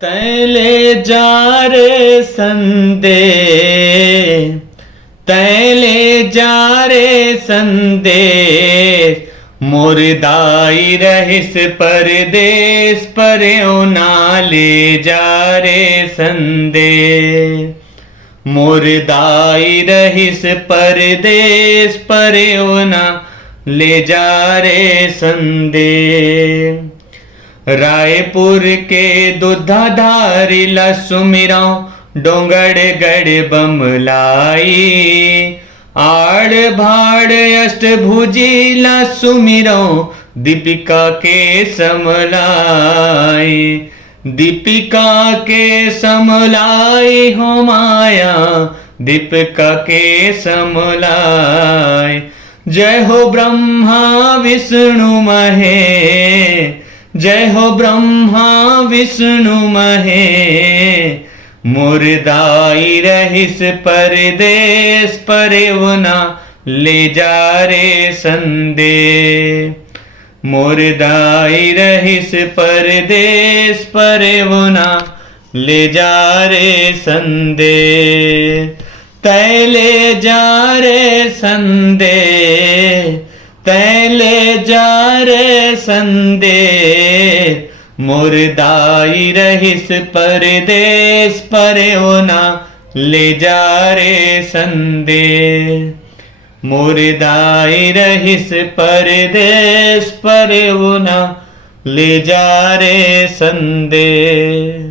तैले जा रे संदे, तैले जा रे संदेश, मुर्दाई रहिस परदेस पर्यो ना ले जा रे संदेश। मुर्दाई रहिस परदेस पर्यो ना ले जा रे संदेश। रायपुर के दुधाधारी लसुमिरा डोंगड़ गढ़ बमलाई, आड़ भाड़ अष्टभुजी लसुमिरा दीपिका के समलाई। दीपिका के समलाई हो माया, दीपिका के समलाई। जय हो ब्रह्मा विष्णु महेश, जय हो ब्रह्मा विष्णु महेश। मुर्दाई रहिस परदेस पर्यो ना ले जा रे संदेश। मुर्दाई रहिस परदेस पर्यो ना ले जा रे संदेश। तैले जा रे संदेश, तैले जा रे संदेश। मुर्दाई रहिस परदेस पर्यो ना ले जा रे संदेश। मुर्दाई रहिस परदेस पर्यो ना ले जा रे संदेश।